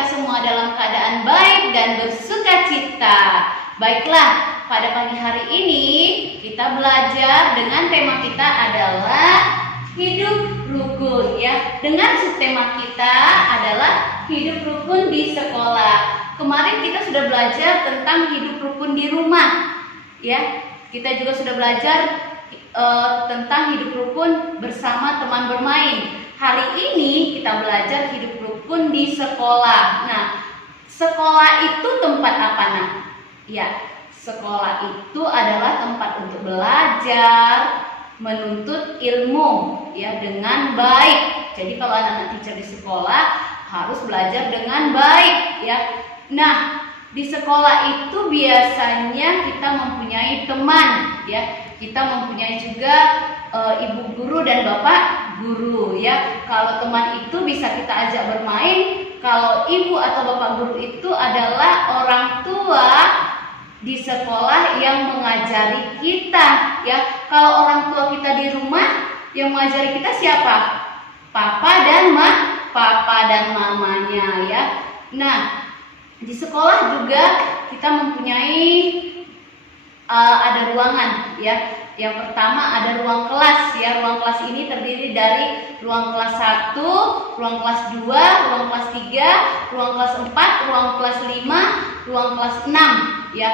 kita semua dalam keadaan baik dan bersuka cita. Baiklah, pada pagi hari ini kita belajar dengan tema kita adalah hidup rukun ya. Dengan subtema kita adalah hidup rukun di sekolah. Kemarin kita sudah belajar tentang hidup rukun di rumah ya. Kita juga sudah belajar tentang hidup rukun bersama teman bermain. Hari ini kita belajar hidup rukun di sekolah. Nah, sekolah itu tempat apa, Nak? Ya, sekolah itu adalah tempat untuk belajar, menuntut ilmu ya dengan baik. Jadi kalau anak-anak teacher di sekolah harus belajar dengan baik ya. Nah, di sekolah itu biasanya kita mempunyai teman ya. Kita mempunyai juga ibu guru dan bapak guru ya. Kalau teman itu bisa kita ajak bermain. Kalau ibu atau bapak guru itu adalah orang tua di sekolah yang mengajari kita ya. Kalau orang tua kita di rumah yang mengajari kita siapa? Papa dan mamanya ya. Nah, di sekolah juga kita mempunyai ada ruangan ya. Yang pertama ada ruang kelas ya. Ruang kelas ini terdiri dari ruang kelas 1, ruang kelas 2, ruang kelas 3, ruang kelas 4, ruang kelas 5, ruang kelas 6 ya.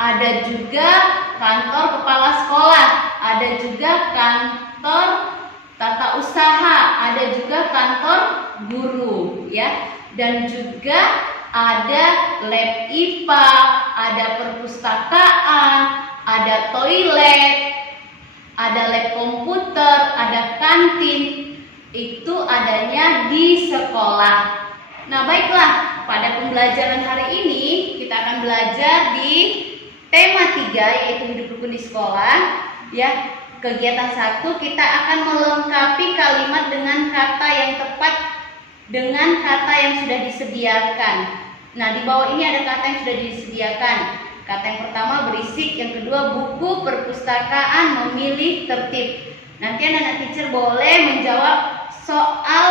Ada juga kantor kepala sekolah, ada juga kantor tata usaha, ada juga kantor guru ya. Dan juga ada lab IPA, ada perpustakaan, ada toilet, ada lab komputer, ada kantin. Itu adanya di sekolah. Nah, baiklah, pada pembelajaran hari ini kita akan belajar di tema 3 yaitu hidup rukun di sekolah ya. Kegiatan 1 kita akan melengkapi kalimat dengan kata yang tepat dengan kata yang sudah disediakan. Nah, di bawah ini ada kata yang sudah disediakan. Kata yang pertama berisik, yang kedua buku, perpustakaan, memilih, tertib. Nanti anak-anak teacher boleh menjawab soal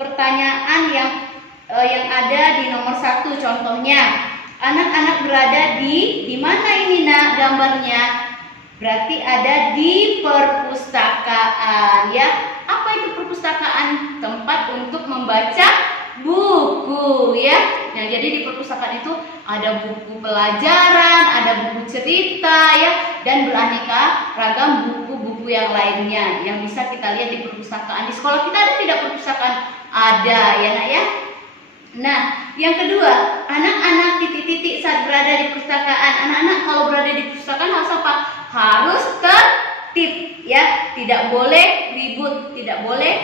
pertanyaan yang ada di nomor 1. Contohnya, anak-anak berada di mana ini, Nak, gambarnya? Berarti ada di perpustakaan ya. Apa itu perpustakaan? Tempat untuk membaca buku ya. Nah, jadi di perpustakaan itu ada buku pelajaran, ada buku cerita ya, dan beraneka ragam buku-buku yang lainnya yang bisa kita lihat di perpustakaan. Di sekolah kita ada tidak perpustakaan? Ada ya, Nak ya. Nah, yang kedua, anak-anak titik-titik saat berada di perpustakaan. Anak-anak kalau berada di perpustakaan harus apa? Harus tertib ya. Tidak boleh ribut, tidak boleh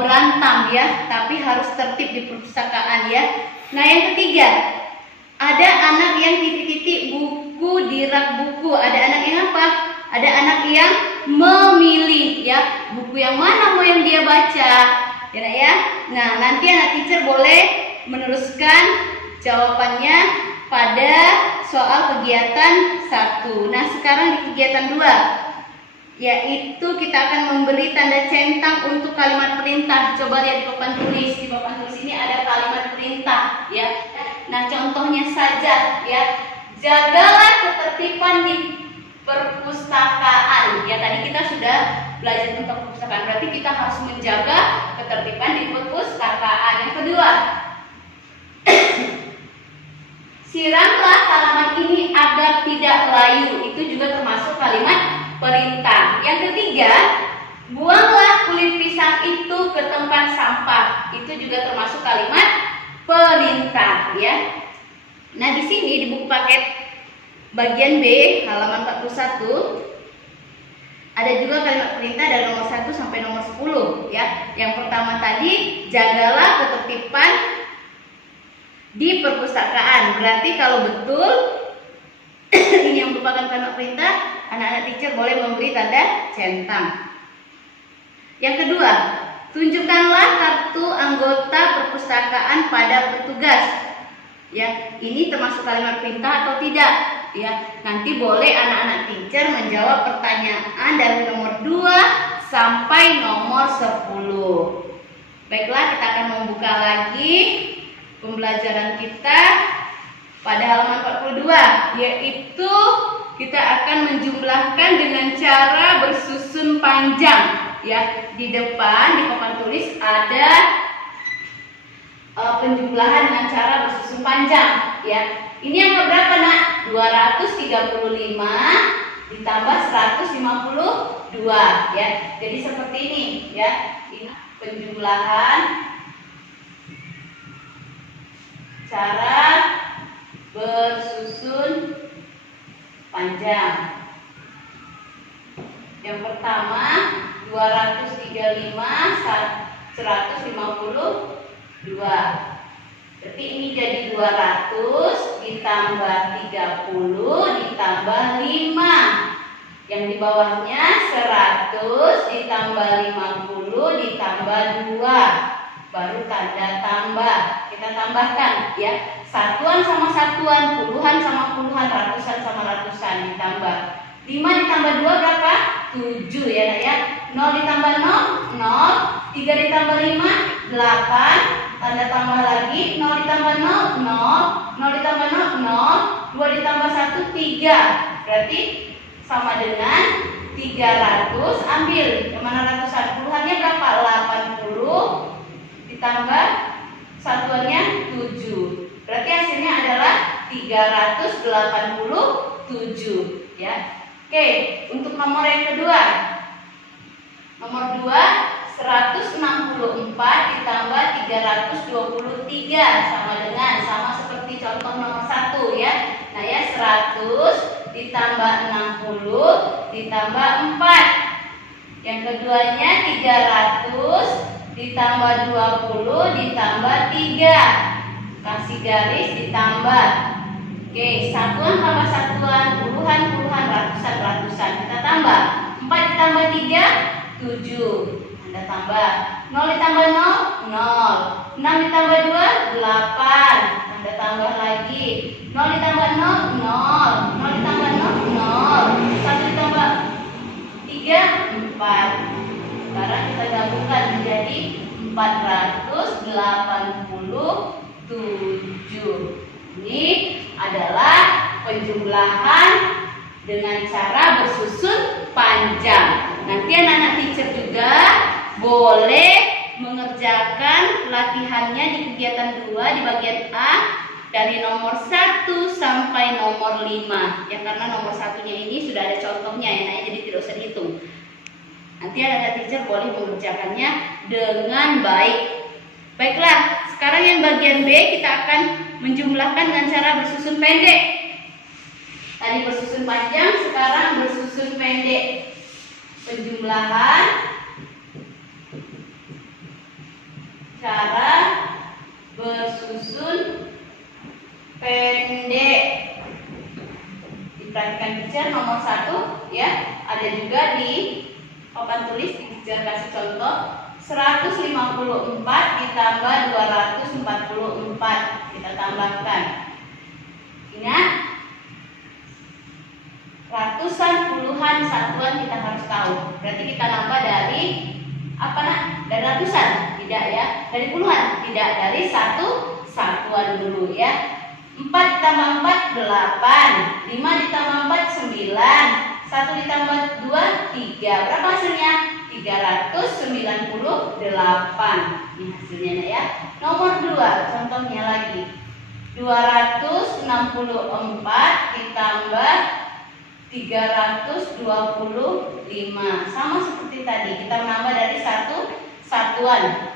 berantem ya, tapi harus tertib di perpustakaan ya. Nah, yang ketiga, ada anak yang titik-titik buku di rak buku. Ada anak yang apa? Ada anak yang memilih ya, buku yang mana mau yang dia baca ya, Nak ya. Nah, nanti anak teacher boleh meneruskan jawabannya pada soal kegiatan 1. Nah, sekarang di kegiatan 2 yaitu kita akan memberi tanda centang untuk kalimat perintah. Coba lihat di papan tulis. Di papan tulis ini ada kalimat perintah ya. Nah, contohnya saja ya. Jagalah ketertiban di perpustakaan. Ya, tadi kita sudah belajar tentang perpustakaan. Berarti kita harus menjaga ketertiban di perpustakaan. Yang kedua, siramlah halaman ini agar tidak layu. Itu juga termasuk kalimat perintah. Yang ketiga, buanglah kulit pisang itu ke tempat sampah. Itu juga termasuk kalimat perintah ya. Nah, di sini di buku paket bagian B halaman 41 ada juga kalimat perintah dari nomor 1 sampai nomor 10 ya. Yang pertama tadi, jagalah ketertiban di perpustakaan. Berarti kalau betul ini yang merupakan kalimat perintah, anak-anak teacher boleh memberi tanda centang. Yang kedua, tunjukkanlah kartu anggota perpustakaan pada petugas. Ya, ini termasuk kalimat perintah atau tidak? Ya, nanti boleh anak-anak teacher menjawab pertanyaan dari nomor 2 sampai nomor 10. Baiklah, kita akan membuka lagi pembelajaran kita pada halaman 42, yaitu kita akan menjumlahkan dengan cara bersusun panjang. Ya, di depan di papan tulis ada penjumlahan dengan cara bersusun panjang. Ya, ini yang berapa nak? 235 ditambah 152. Ya, jadi seperti ini. Ya, ini penjumlahan cara bersusun panjang. Yang pertama 235 152. Berarti ini jadi 200 ditambah 30 ditambah 5. Yang di bawahnya 100 ditambah 50 ditambah 2. Baru tanda tambah. Kita tambahkan ya. Satuan sama satuan, puluhan sama puluhan, ratusan sama ratusan ditambah. 5 ditambah 2 berapa? 7 ya nak ya. 0 ditambah 0, 0. 3 ditambah 5, 8. Tanda tambah lagi. 0 ditambah 0, 0. 0 ditambah 0, 0. 2 ditambah 1, 3. Berarti sama dengan 300. Ambil yang mana ratusan? Puluhannya berapa? 80 ditambah satuannya 7. Berarti hasilnya adalah 387 ya. Oke, untuk nomor yang kedua. Nomor 2 164 ditambah 323 sama seperti contoh nomor 1 ya. Nah ya, 100 ditambah 60 ditambah 4. Yang keduanya 300 ditambah 20 ditambah 3. Kasih garis ditambah. Oke, satuan tambah satuan, puluhan puluhan, ratusan ratusan. Kita tambah. 4 ditambah 3, 7. Anda tambah. 0 ditambah 0, 0. 6 ditambah 2, 8. Anda tambah lagi. 0 ditambah 0, 0. 0 ditambah 0, 0. 1 ditambah 3, 4. Sekarang kita gabungkan menjadi 487. Ini adalah penjumlahan dengan cara bersusun panjang. Nanti anak-anak teacher juga boleh mengerjakan latihannya di kegiatan 2 di bagian A dari nomor 1 sampai nomor 5. Ya, karena nomor 1-nya ini sudah ada contohnya ya, nah, jadi tidak usah dihitung. Nanti anak-anak teacher boleh mengerjakannya dengan baik. Baiklah, sekarang yang bagian B kita akan menjumlahkan dengan cara bersusun pendek. Tadi bersusun panjang, sekarang bersusun pendek. Penjumlahan cara bersusun pendek. Diperhatikan teacher nomor 1 ya. Ada juga di papan tulis teacher kasih contoh. 154 ditambah 244. Kita tambahkan. Ingat, ratusan, puluhan, satuan kita harus tahu. Berarti kita nambah dari apa nak? Dari ratusan? Tidak ya. Dari puluhan? Tidak. Dari satu satuan dulu ya. 4 ditambah 4, 8. 5 ditambah 4, 9. 1 ditambah 2, 3. Berapa hasilnya? 398. Ini hasilnya ya. Nomor 2, contohnya lagi. 264 ditambah 325. Sama seperti tadi, kita menambah dari satu satuan.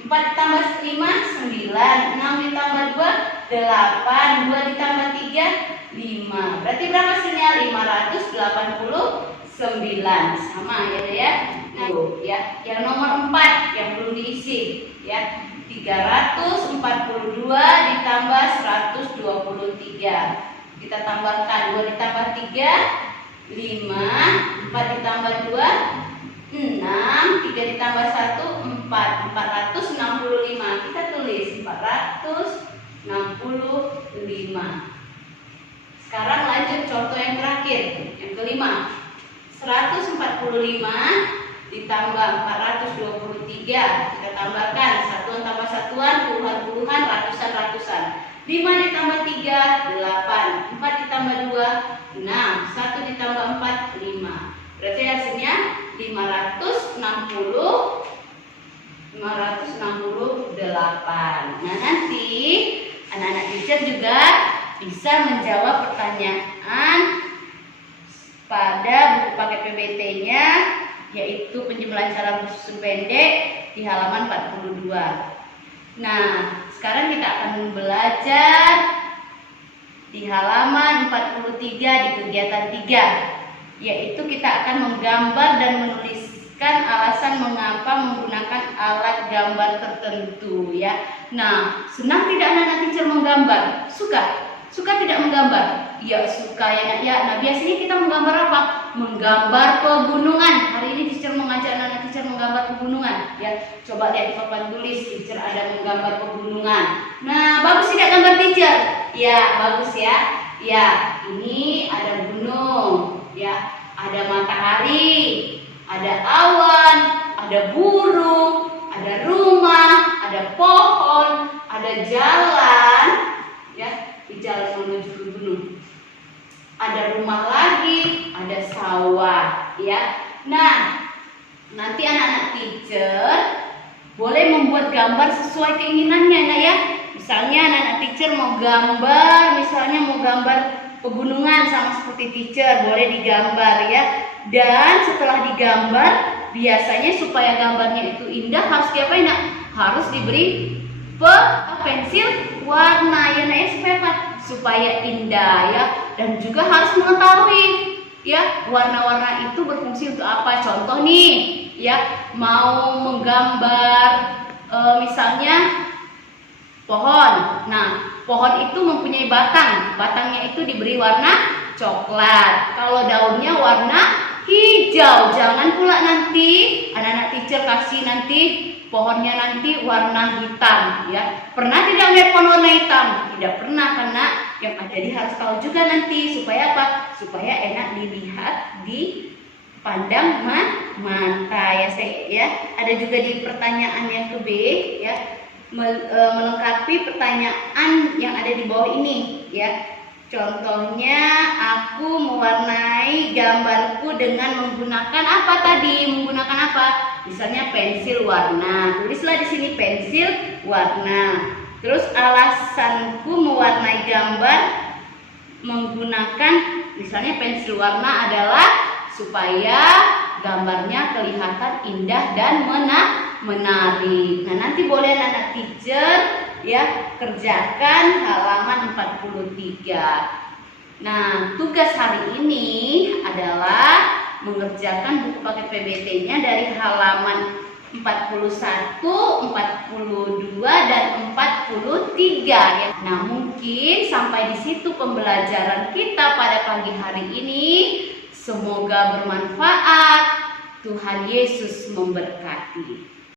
4 ditambah 5, 9. 6 ditambah 2, 8. 2 ditambah 3, 5. Berarti berapa hasilnya? 589. Sama ya. Nah, ya. Yang nomor 4 yang belum diisi ya. 342 ditambah 123. Kita tambahkan 2 ditambah 3, 5. 4 ditambah 2, 6. 3 ditambah 1, 4. 465. Kita tulis 465. Sekarang lanjut contoh yang terakhir, yang kelima. 145 ditambah 423. Kita tambahkan satuan tambah satuan, puluhan-puluhan, ratusan-ratusan. 5 ditambah 3, 8. 4 ditambah 2, 6. 1 ditambah 4, 5. Berarti hasilnya 568. Nah, nanti anak-anak teacher juga bisa menjawab pertanyaan pada buku paket PBT-nya, yaitu penjumlahan cara bersusun pendek di halaman 42. Nah, sekarang kita akan belajar di halaman 43 di kegiatan 3, yaitu kita akan menggambar dan menuliskan alasan mengapa menggunakan alat gambar tertentu ya. Nah, senang tidak anak-anak teacher menggambar? Suka tidak menggambar? Ya, suka ya nak ya. Nah, biasanya kita menggambar apa? Menggambar pegunungan. Hari ini teacher mengajak anak-anak teacher menggambar pegunungan ya. Coba lihat di papan tulis, teacher ada menggambar pegunungan. Nah, bagus tidak gambar teacher? Ya, bagus ya. Ya, ini ada gunung ya, ada matahari, ada awan, ada burung, ada rumah, ada pohon, ada jalan ya, di jalan menuju ke gunung. Ada rumah lagi, ada sawah ya. Nah, nanti anak-anak teacher boleh membuat gambar sesuai keinginannya nah ya. Misalnya anak-anak teacher mau gambar, pegunungan sama seperti teacher, boleh digambar ya. Dan setelah digambar, biasanya supaya gambarnya itu indah harus diapain nak? Harus diberi pensil warna ya nak ya, supaya apa? Supaya indah ya. Dan juga harus mengetahui ya warna-warna itu berfungsi untuk apa. Contoh nih ya, mau menggambar misalnya pohon. Nah, pohon itu mempunyai batang. Batangnya itu diberi warna coklat. Kalau daunnya warna hijau. Jangan pula nanti anak-anak teacher kasih nanti pohonnya nanti warna hitam ya. Pernah tidak melihat pohon warna hitam? Tidak pernah, karena yang jadi harus tahu juga nanti supaya apa? Supaya enak dilihat di pandang mata ya saya ya. Ada juga di pertanyaan yang ke B ya, melengkapi pertanyaan yang ada di bawah ini ya. Contohnya, aku mewarnai gambarku dengan menggunakan apa tadi? Menggunakan apa? Misalnya pensil warna. Tulislah di sini pensil warna. Terus alasanku mewarnai gambar menggunakan misalnya pensil warna adalah supaya gambarnya kelihatan indah dan menarik. Nah, nanti boleh anak-anak teacher ya kerjakan halaman 43. Nah, tugas hari ini adalah mengerjakan buku paket PBT-nya dari halaman 41, 42 dan 43 ya. Nah, mungkin sampai di situ pembelajaran kita pada pagi hari ini. Semoga bermanfaat. Tuhan Yesus memberkati.